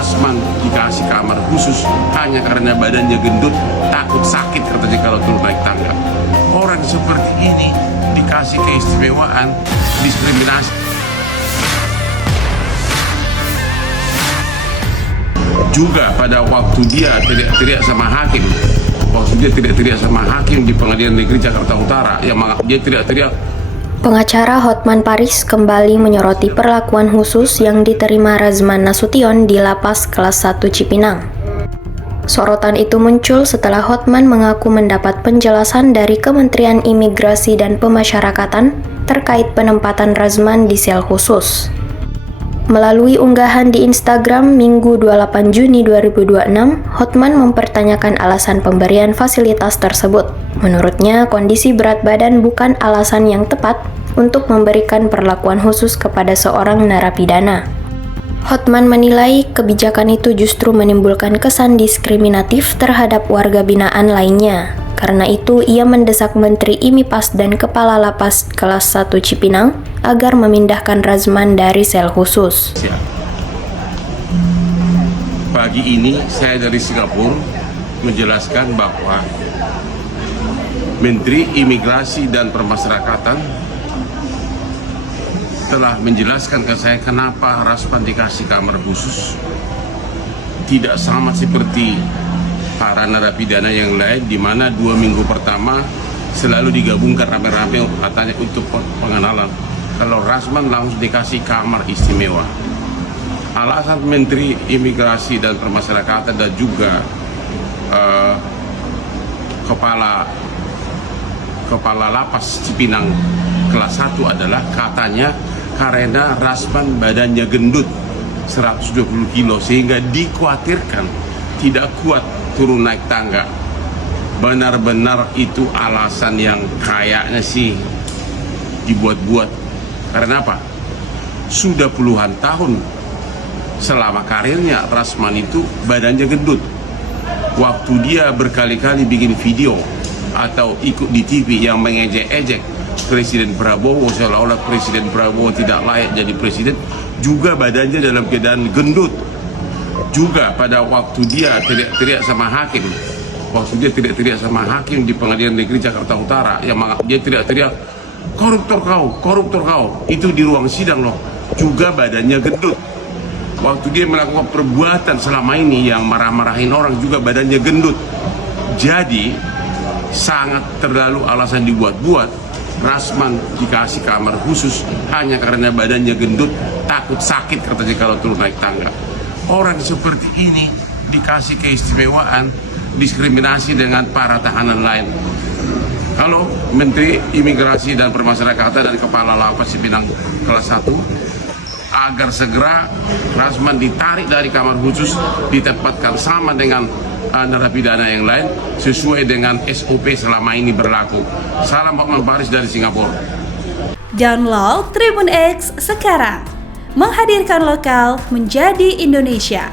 Rasman dikasih kamar khusus hanya karena badannya gendut, takut sakit katanya kalau turun naik tangga. Orang seperti ini dikasih keistimewaan, diskriminasi. Juga pada waktu dia teriak-teriak sama hakim, di Pengadilan Negeri Jakarta Utara, yang dia teriak-teriak. Pengacara Hotman Paris kembali menyoroti perlakuan khusus yang diterima Razman Nasution di Lapas Kelas 1 Cipinang. Sorotan itu muncul setelah Hotman mengaku mendapat penjelasan dari Kementerian Imigrasi dan Pemasyarakatan terkait penempatan Razman di sel khusus. Melalui unggahan di Instagram Minggu 28 Juni 2026, Hotman mempertanyakan alasan pemberian fasilitas tersebut. Menurutnya, kondisi berat badan bukan alasan yang tepat untuk memberikan perlakuan khusus kepada seorang narapidana. Hotman menilai kebijakan itu justru menimbulkan kesan diskriminatif terhadap warga binaan lainnya. Karena itu, ia mendesak Menteri IMIPAS dan Kepala Lapas Kelas 1 Cipinang agar memindahkan Razman dari sel khusus. Pagi ini saya dari Singapura menjelaskan bahwa Menteri Imigrasi dan Pemasyarakatan telah menjelaskan ke saya kenapa Razman dikasih kamar khusus. Tidak sama seperti para narapidana yang lain, di mana 2 minggu pertama selalu digabungkan rame-rame katanya untuk pengenalan. Kalau Razman langsung dikasih kamar istimewa. Alasan Menteri Imigrasi dan Pemasyarakatan dan juga Kepala Lapas Cipinang kelas 1 adalah katanya karena Razman badannya gendut 120 kilo sehingga dikhawatirkan tidak kuat turun naik tangga. Benar-benar itu alasan yang kayaknya sih dibuat-buat. Karena apa? Sudah puluhan tahun selama karirnya Razman itu badannya gendut. Waktu dia berkali-kali bikin video atau ikut di TV yang mengejek-ejek Presiden Prabowo, seolah-olah Presiden Prabowo tidak layak jadi presiden, juga badannya dalam keadaan gendut. Juga pada waktu dia teriak-teriak sama hakim, di Pengadilan Negeri Jakarta Utara, yang dia teriak-teriak, koruptor kau, itu di ruang sidang loh, juga badannya gendut. Waktu dia melakukan perbuatan selama ini yang marah-marahin orang, juga badannya gendut. Jadi sangat terlalu alasan dibuat-buat. Razman dikasih kamar khusus hanya karena badannya gendut, takut sakit katanya kalau turun naik tangga. Orang seperti ini dikasih keistimewaan, diskriminasi dengan para tahanan lain. Kalau Menteri Imigrasi dan Pemasyarakatan dan Kepala Lapas Cipinang kelas 1 agar segera Razman ditarik dari kamar khusus, ditempatkan sama dengan narapidana yang lain sesuai dengan SOP selama ini berlaku. Salam Hotman Paris dari Singapura. Download Tribun X sekarang, menghadirkan lokal menjadi Indonesia.